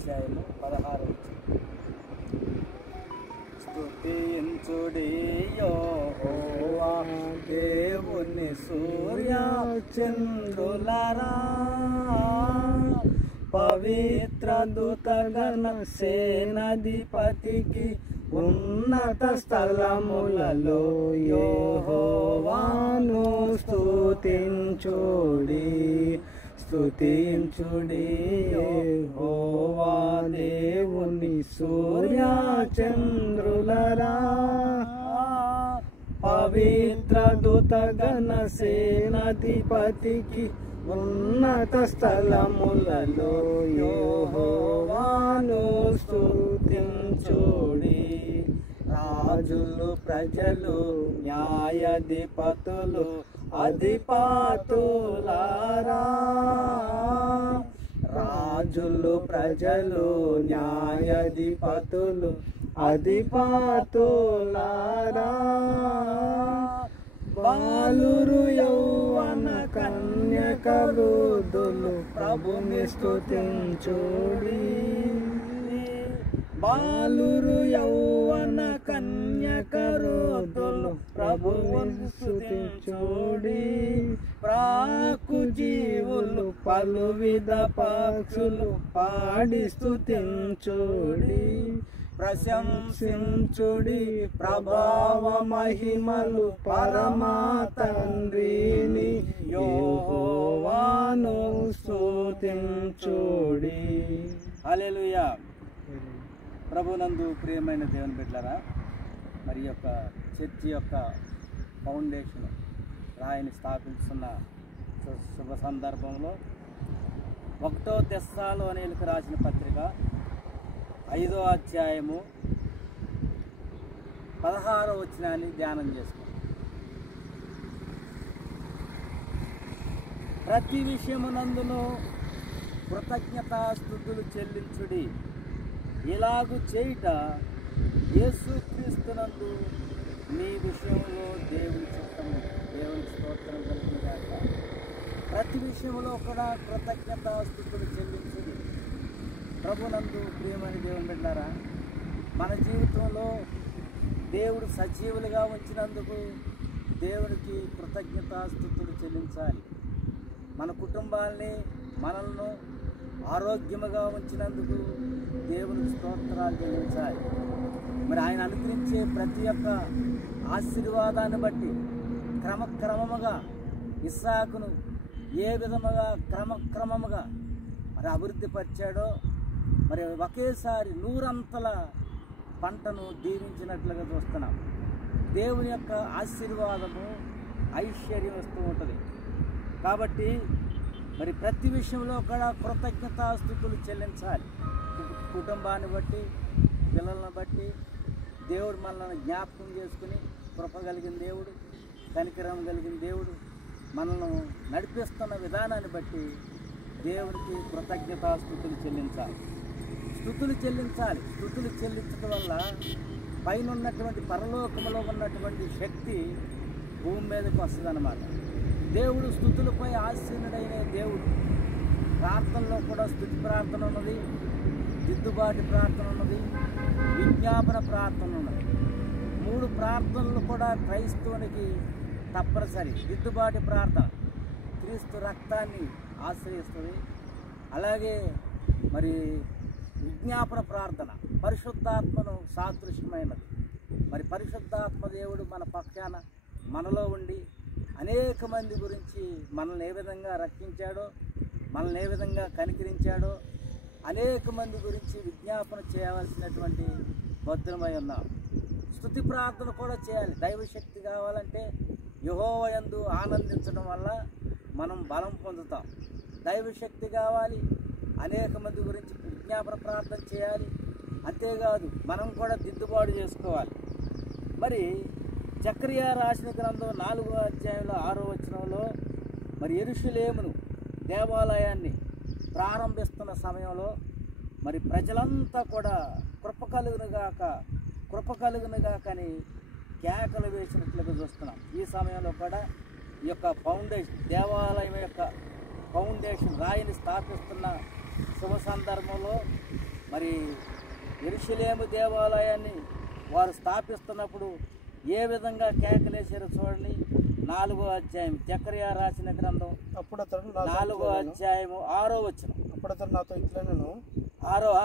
అధ్యాయము 16వ వచనం. స్తుతించుడి యెహోవా దేవుని సూర్య చంద్రులారా, పవిత్ర దూతగణ సేనాధిపతికి ఉన్నత స్థలములలో యెహోవాను స్తుతించుడి. స్తుతించుడి యెహోవా దేవుని సూర్య చంద్రులారా, పవిత్ర దూతగణ సేనాధిపతికి ఉన్నత స్థలములలో యెహోవాను స్తుతించుడి. రాజులు ప్రజలు న్యాయాధిపతులు అధిపతులారా, రాజులు ప్రజలు న్యాయాధిపతులు అధిపతులారా, బాలురు యౌవన కన్యక వృద్ధులు ప్రభుని స్తుతించుడి. బాలురు యౌవన కన్యక వృద్ధులు ప్రభుని స్తుతించుడి. ప్రాకు జీవులు పలు విధ పక్షులు పాడి స్తుతించుడి. ప్రశంసించుడి ప్రభావ మహిమలు పరమా తండ్రిని యెహోవాను స్తుతించుడి. హల్లెలూయా. ప్రభునందు ప్రియమైన దేవుని బిడ్డలారా, మరి యొక్క చర్చి యొక్క ఫౌండేషన్ రాయిని స్థాపించున్న శుభ సందర్భంలో 1వ తెస్సలోనీయులకు రాసిన పత్రిక 5వ అధ్యాయము 16వ వచనాన్ని ధ్యానం చేసుకుంటాం. ప్రతి విషయమునందును కృతజ్ఞతాస్తుతులు చెల్లించుడి. ఇలాగు చేయుట యేసుక్రీస్తునందు మీ విషయంలో దేవుని చిత్తము. దేవుని స్తోత్రం కలుగుగాక. ప్రతి విషయంలో కూడా కృతజ్ఞతాస్తుతులు చెల్లించుడి. ప్రభునందు ప్రియమైన దేవుని బిడ్డలారా, మన జీవితంలో దేవుడు సజీవులుగా ఉంచినందుకు దేవునికి కృతజ్ఞతాస్తుతులు చెల్లించాలి. మన కుటుంబాల్ని మనల్ని ఆరోగ్యముగా ఉంచినందుకు దేవునికి స్తోత్రాలు చెల్లించాలి. మరి ఆయన అనుగ్రహించే ప్రతి ఒక్క ఆశీర్వాదాన్ని బట్టి క్రమక్రమముగా ఇస్సాకును ఏ విధముగా క్రమక్రమముగా మరి అభివృద్ధి పరిచాడో, మరి ఒకేసారి 100 పంటను దీవించినట్లుగా చూస్తున్నాం. దేవుని యొక్క ఆశీర్వాదము ఐశ్వర్యం వస్తూ ఉంటుంది. కాబట్టి మరి ప్రతి విషయంలో కూడా కృతజ్ఞతాస్తుతులు చెల్లించాలి. కుటుంబాన్ని బట్టి, పిల్లలను బట్టి దేవుడు మనల్ని జ్ఞాపకం చేసుకుని కృప కలిగిన దేవుడు, కనికరం కలిగిన దేవుడు మనల్ని నడిపిస్తున్న విధానాన్ని బట్టి దేవునికి కృతజ్ఞతాస్తుతులు చెల్లించాలి. స్తుతులు చెల్లించాలి. స్తుతులు చెల్లించడం వల్ల పైన ఉన్నటువంటి పరలోకములో ఉన్నటువంటి శక్తి భూమి మీదకి వస్తుందన్నమాట. దేవుడు స్తుతులపై ఆసీనుడైన దేవుడు. ప్రార్థనలో కూడా స్తుతి ప్రార్థన ఉన్నది, దిద్దుబాటు ప్రార్థన ఉన్నది, విజ్ఞాపన ప్రార్థన ఉన్నది. 3 ప్రార్థనలు కూడా క్రైస్తవునికి తప్పనిసరి. దిద్దుబాటు ప్రార్థన క్రీస్తు రక్తాన్ని ఆశ్రయిస్తుంది. అలాగే మరి విజ్ఞాపన ప్రార్థన పరిశుద్ధాత్మను సాదృశ్యమైనది. మరి పరిశుద్ధాత్మ దేవుడు మన పక్షాన మనలో ఉండి అనేక మంది గురించి మనల్ని ఏ విధంగా రక్షించాడో, మనల్ని ఏ విధంగా కనికరించాడో, అనేక మంది గురించి విజ్ఞాపన చేయవలసినటువంటి భద్రమై ఉన్నాం. స్తుతి ప్రార్థన కూడా చేయాలి. దైవశక్తి కావాలంటే యెహోవా యందు ఆనందించడం వల్ల మనం బలం పొందుతాం. దైవశక్తి కావాలి, అనేక మంది గురించి విజ్ఞాపన ప్రార్థన చేయాలి. అంతేకాదు మనం కూడా దిద్దుబాటు చేసుకోవాలి. మరి జకర్యా రాసిన గ్రంథం 4వ అధ్యాయంలో 6వ వచనంలో మరి యెరూషలేమును దేవాలయాన్ని ప్రారంభిస్తున్న సమయంలో మరి ప్రజలంతా కూడా కృప కలుగునుగాక అని కేకలు వేసినట్లుగా చూస్తున్నాం. ఈ సమయంలో కూడా ఈ యొక్క ఫౌండేషన్, దేవాలయం యొక్క ఫౌండేషన్ రాయిని స్థాపిస్తున్న శుభ సందర్భంలో మరి యెరూషలేము దేవాలయాన్ని వారు స్థాపిస్తున్నప్పుడు ఏ విధంగా కేకలేశారో చూడండి. 4వ అధ్యాయం జకర్యా రాసిన గ్రంథం అప్పుడు అతడు 4వ అధ్యాయము 6వ వచనం. అప్పుడు అతడు నాతో ఇట్లనెను,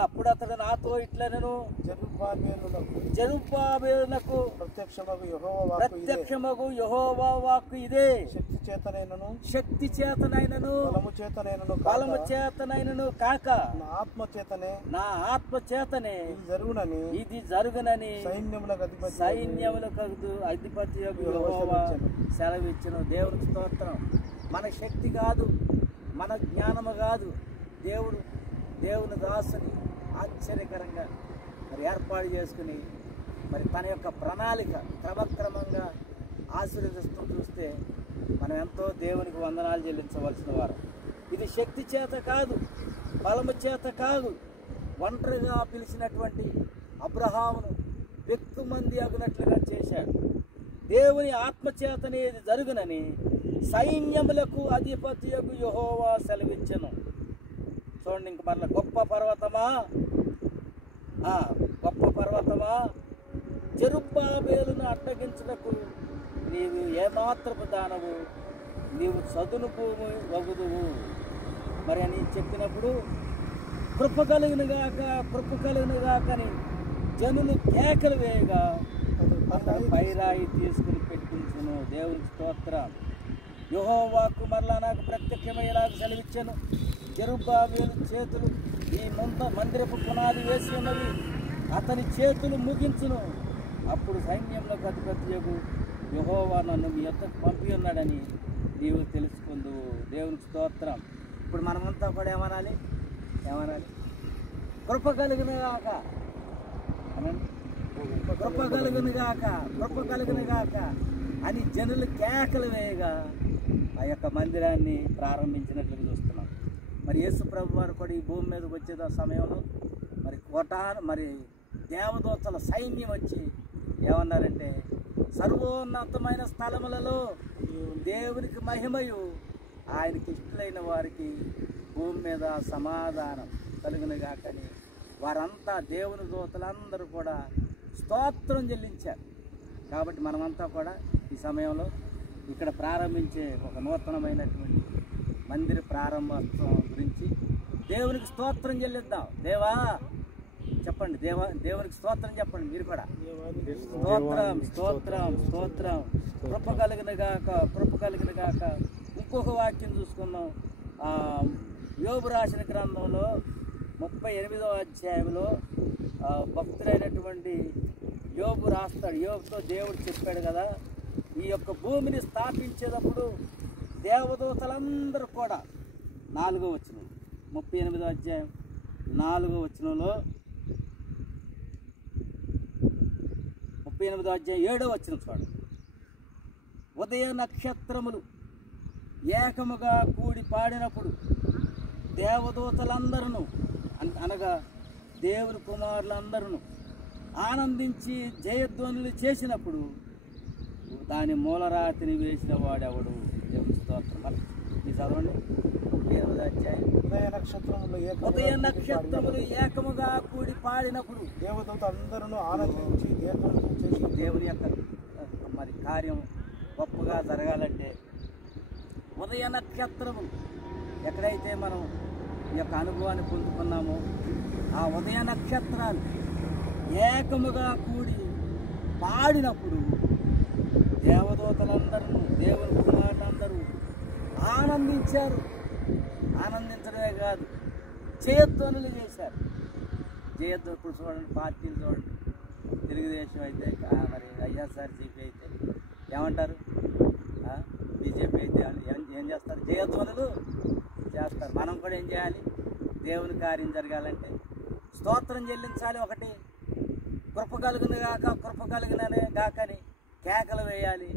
అప్పుడు అతడు నాతో ఇట్లనెను, జెరుబ్బాబెలునకు ప్రత్యక్షమగు యెహోవా వాక్కు ఇదే, శక్తి చేతనైనను బలము చేతనైనను కాక నా ఆత్మ చేతనే ఇది జరుగునని సైన్యములకు అధిపతి యెహోవా సెలవిచ్చును. దేవునికి స్తోత్రం. మన శక్తి కాదు, మన జ్ఞానము కాదు, దేవుని దాసుని ఆశ్చర్యకరంగా మరి ఏర్పాటు చేసుకుని మరి తన యొక్క ప్రణాళిక క్రమక్రమంగా ఆశీర్వదిస్తూ చూస్తే మనం ఎంతో దేవునికి వందనాలు చెల్లించవలసిన వారు. ఇది శక్తి చేత కాదు, బలము చేత కాదు, ఒంటరిగా పిలిచినటువంటి అబ్రహామును ఎక్కుమంది అగునట్లుగా చేశాడు. దేవుని ఆత్మచేతనే ఇది జరుగునని సైన్యములకు అధిపతియగు యెహోవా సెలవిచ్చెను. చూడండి, ఇంక మరలా గొప్ప పర్వతమా జెరుబ్బాబెలును అడ్డగించుటకు నీవు ఏమాత్రపు దానవు, నీవు చదును భూమి వగుదువు మరి అని చెప్పినప్పుడు కృప కలుగును గాకని జనులు కేకలు వేయగా పైరాయి తీసుకుని పెట్టించును. దేవునికి స్తోత్రం. యెహోవాకు మరలా నాకు ప్రత్యక్షమయ్యేలాగా సెలవిచ్చాను. జెరుబ్బాబెలు చేతులు ఈ మందిరపు పునాది వేసి ఉన్నవి, అతని చేతులు ముగించును. అప్పుడు సైన్యంలోకి అధిపతియగు యెహోవా నన్ను మీ యొద్దకు పంపి ఉన్నాడని నీవు తెలుసుకుందు. దేవునికి స్తోత్రం. ఇప్పుడు మనమంతా కూడా ఏమనాలి? కృప కలుగును గాక, కృప కలుగును గాక అని జనులు కేకలు వేయగా ఆ యొక్క మందిరాన్ని ప్రారంభించినట్లుగా చూస్తున్నాం. మరి యేసు ప్రభు వారు కూడా ఈ భూమి మీదకి వచ్చే సమయంలో మరి దేవదూతల సైన్యం వచ్చి ఏమన్నారంటే, సర్వోన్నతమైన స్థలములలో దేవునికి మహిమయు ఆయనకి ఇష్టలైన వారికి భూమి మీద సమాధానం కలుగును గాకని వారంతా దేవుని దూతలందరూ కూడా స్తోత్రం చెల్లించారు. కాబట్టి మనమంతా కూడా ఈ సమయంలో ఇక్కడ ప్రారంభించే ఒక నూతనమైనటువంటి మందిర ప్రారంభోత్సవం గురించి దేవునికి స్తోత్రం చెల్లిద్దాం. దేవా చెప్పండి, దేవునికి స్తోత్రం చెప్పండి. మీరు కూడా స్తోత్రం. కృప కలుగును గాక. ఇంకొక వాక్యం చూసుకుందాం. యోబు రాసిన గ్రంథంలో 38వ అధ్యాయంలో భక్తుడైనటువంటి యోబు రాస్తాడు. యోబుతో దేవుడు చెప్పాడు కదా, ఈ యొక్క భూమిని స్థాపించేటప్పుడు దేవదూతలందరూ కూడా 4వ వచనం 38వ అధ్యాయం 4వ వచనంలో 38వ అధ్యాయం 7వ వచనం చూడండి. ఉదయ నక్షత్రములు ఏకముగా కూడి పాడినప్పుడు దేవదూతలందరూ అనగా దేవుని కుమారులందరూ ఆనందించి జయధ్వనులు చేసినప్పుడు దాని మూలరాతిని వేసిన వాడెవడు? దేవుని స్తోత్రం. మీరు చదవండి 38వ అధ్యాయం. ఉదయ నక్షత్రములు ఏకముగా కూడి పాడినప్పుడు దేవదూతలందరూ ఆనందించి దేవుని యొక్క మరి కార్యం గొప్పగా జరగాలంటే ఉదయ నక్షత్రములు ఎక్కడైతే మనం ఈ యొక్క అనుభవాన్ని పొందుకున్నామో ఆ ఉదయ నక్షత్రాలు ఏకముగా కూడి పాడినప్పుడు దేవదూతలందరూ దేవుని కుమారులందరూ ఆనందించారు. ఆనందించడమే కాదు, జయధ్వనులు చేశారు. జయధ్వనులు చూడండి, పార్టీలు చూడండి. తెలుగుదేశం అయితే మరి వైఎస్ఆర్సీపీ అయితే ఏమంటారు, బీజేపీ అయితే ఏం చేస్తారు? జయధ్వనులు చేస్తారు. మనం కూడా ఏం చేయాలి? దేవుని కార్యం జరగాలంటే స్తోత్రం చెల్లించాలి. ఒకటి, కృప కలుగును గాకని కేకలు వేయాలి.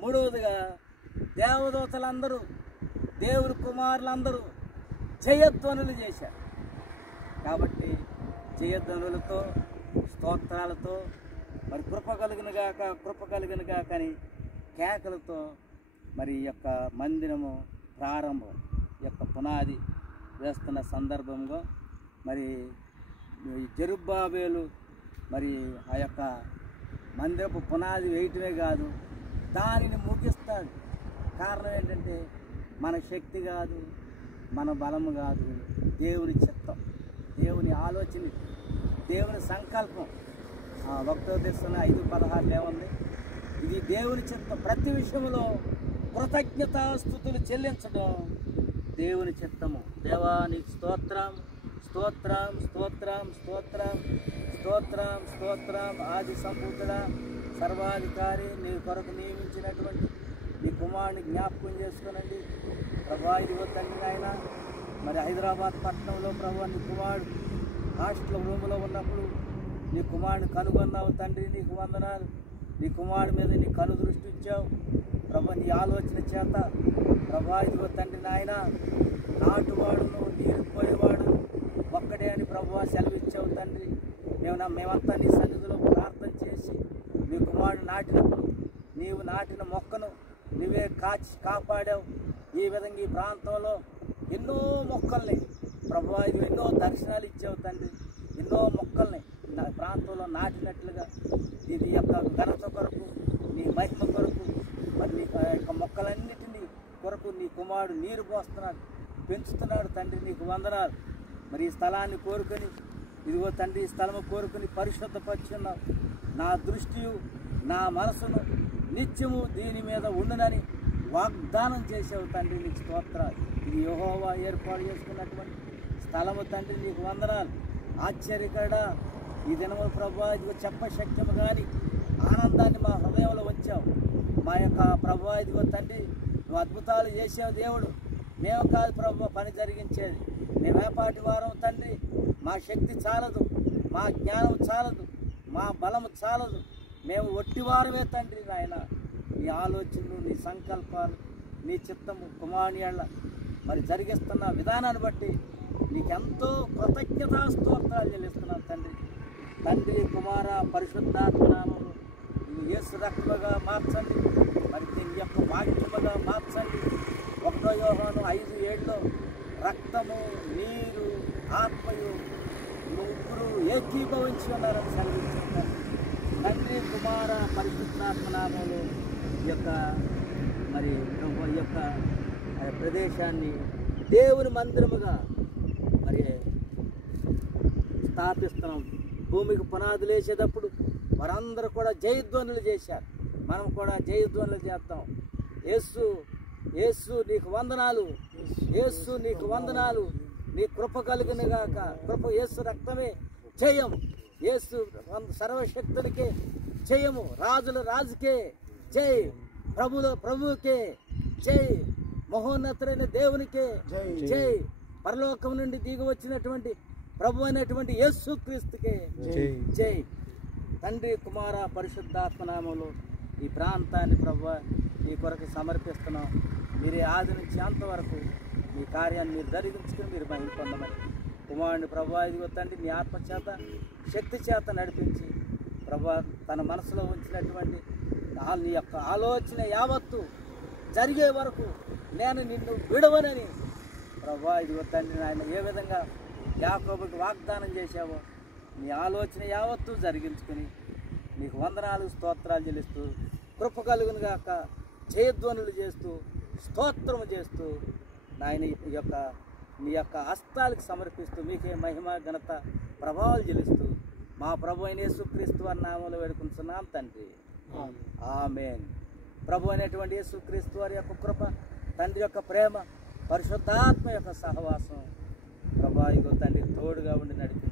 మూడవదిగా దేవదూతలందరూ దేవుని కుమారులందరూ జయధ్వనులు చేశారు. కాబట్టి జయధ్వనులతో స్తోత్రాలతో మరి కృప కలుగును గాకని కేకలతో మరి ఈ యొక్క మందిరము ప్రారంభం యొక్క పునాది వేస్తున్న సందర్భంగా మరి జెరుబ్బాబేలు మరి ఆ యొక్క మందిరపు పునాది వేయటమే కాదు, దానిని ముగిస్తాడు. కారణం ఏంటంటే మన శక్తి కాదు, మన బలము కాదు, దేవుని చిత్తం, దేవుని ఆలోచన, దేవుని సంకల్పం. 1వ దశలో 5:16 ఏముంది? ఇది దేవుని చిత్తం, ప్రతి విషయంలో కృతజ్ఞతాస్తుతులు చెల్లించడం దేవుని చిత్తము. దేవా నీకు స్తోత్రం, స్తోత్రం, స్తోత్రం, స్తోత్రం, స్తోత్రం, స్తోత్రం. ఆది సంపూర్ణుడా, సర్వాధికారి, నీ కొరకు నియమించినటువంటి నీ కుమారుని జ్ఞాపకం చేసుకోనండి ప్రభా. ఇదిగో తండ్రి నాయన, మరి హైదరాబాద్ పట్టణంలో ప్రభా నీ కుమారుడు హాస్టల్ రూములో ఉన్నప్పుడు నీ కుమారుని కనుగొన్నావు తండ్రి, నీకు వందనాలు. నీ కుమారుడి మీద నీ కను దృష్టి ఇచ్చావు ప్రభా, నీ ఆలోచన చేత ప్రభా. ఇదిగో తండ్రి నాయన, నాటువాడును నీరు పోయేవాడు ఒక్కడే అని ప్రభా సెలవిచ్చావు తండ్రి. మేమంతా నీ సన్నిధిలో ప్రార్థన చేసి నీ కుమారుడు నాటినప్పుడు నీవు నాటిన మొక్కను నువ్వే కాపాడావు. ఈ విధంగా ఈ ప్రాంతంలో ఎన్నో మొక్కల్ని ప్రభా ఇది ఎన్నో దర్శనాలు ఇచ్చావు తండ్రి. ఎన్నో మొక్కల్ని నా ప్రాంతంలో నాటినట్లుగా ఇది యొక్క ఘనత కొరకు, నీ మహిమ కొరకు, మరి నీ యొక్క మొక్కలన్నిటినీ కొరకు నీ కుమారుడు నీరు పోస్తున్నాడు, పెంచుతున్నాడు తండ్రి. నీకు వందనాలు. మరి ఈ స్థలాన్ని కోరుకొని ఇదిగో తండ్రి, ఈ స్థలము కోరుకొని పరిశుద్ధపరుచున్నావు. నా దృష్టియు నా మనసును నిత్యము దీని మీద ఉండునని వాగ్దానం చేసావు తండ్రి. నీకు స్తోత్రాలు. ఇది యెహోవా ఏర్పాటు చేసుకున్నటువంటి స్థలము తండ్రి, నీకు వందనాలు. ఆశ్చర్యకరుడా, ఈ దినము ప్రభా ఇదిగో చెప్పశక్యము కానీ ఆనందాన్ని మా హృదయంలో వచ్చావు. మా యొక్క ప్రభా ఇదిగో తండ్రి, నువ్వు అద్భుతాలు చేసావు దేవుడు. మేము కాదు ప్రభా పని జరిగించేది, మేమేపాటి వారం తండ్రి. మా శక్తి చాలదు, మా జ్ఞానం చాలదు, మా బలము చాలదు, మేము ఒట్టివారమే తండ్రి నాయన. నీ ఆలోచనలు, నీ సంకల్పాలు, నీ చిత్తము కుమారునియళ్ళ మరి జరిగిస్తున్న విధానాన్ని బట్టి నీకెంతో కృతజ్ఞతాస్తోత్రాలు చెల్లిస్తున్నాను తండ్రి. తండ్రి, కుమార, పరిశుద్ధాత్మనామము యేసు రక్తముగా మార్చండి, మరి నీ యొక్క వాక్యముగా మార్చండి. 1 యోహాను 5:7 రక్తము, నీరు, ఆత్మయు ముగ్గురు ఏకీభవించి ఉన్నారని సెలవిస్తున్నారు. తండ్రి, కుమార, పరిశుద్ధాత్మనామములు ఈ యొక్క మరి ఈ యొక్క ప్రదేశాన్ని దేవుని మందిరముగా మరి స్థాపిస్తున్నాం. భూమికి పునాదులు వేసేటప్పుడు వారందరూ కూడా జయధ్వనులు చేశారు, మనం కూడా జయధ్వనులు చేస్తాం. యేసు, యేసు నీకు వందనాలు, యేసు నీకు వందనాలు. నీ కృప కలుగును గాక. కృప, యేసు రక్తమే జయం, యేసు సర్వశక్తులకే జయము, రాజుల రాజుకే జై, ప్రభుల ప్రభువుకే జై, మహోన్నతుడైన దేవునికే జై, పరలోకం నుండి దిగి వచ్చినటువంటి ప్రభు అయినటువంటి యేసు క్రీస్తుకే జై. తండ్రి, కుమార, పరిశుద్ధాత్మనామంలో ఈ ప్రాంతాన్ని ప్రభు ఈ కొరకు సమర్పిస్తున్నాం. మీరే ఆది నుంచి అంతవరకు మీ కార్యాన్ని మీరు జరిగించుకుని మీరు మహిమ పొందమని కుమారుని ప్రభు ఇదిగో తండ్రి నీ ఆత్మ చేత, శక్తి చేత నడిపించి ప్రభు తన మనసులో ఉంచినటువంటి నీ యొక్క ఆలోచన యావత్తు జరిగే వరకు నేను నిన్ను విడవనని ప్రభు ఇదిగో తండ్రి ఆయన ఏ విధంగా యాకోబుకి వాగ్దానం చేశావో నీ ఆలోచన యావత్తు జరిగించుకుని నీకు వందనాలు, స్తోత్రాలు చెల్లిస్తూ కృప కలుగును గాక జయధ్వనులు చేస్తూ స్తోత్రము చేస్తూ నాయన నీ యొక్క హస్తాలకు సమర్పిస్తూ మీకే మహిమ, ఘనత, ప్రభావాలు చెల్లిస్తూ మా ప్రభు అయిన యేసుక్రీస్తు వారి నామములో వేడుకుంటున్నాం తండ్రి. ఆమేన్. ప్రభు అయినటువంటి యేసుక్రీస్తు వారి యొక్క కృప, తండ్రి యొక్క ప్రేమ, పరిశుద్ధాత్మ యొక్క సహవాసం ప్రభా ఇగో తండ్రి తోడుగా ఉండి నడిపి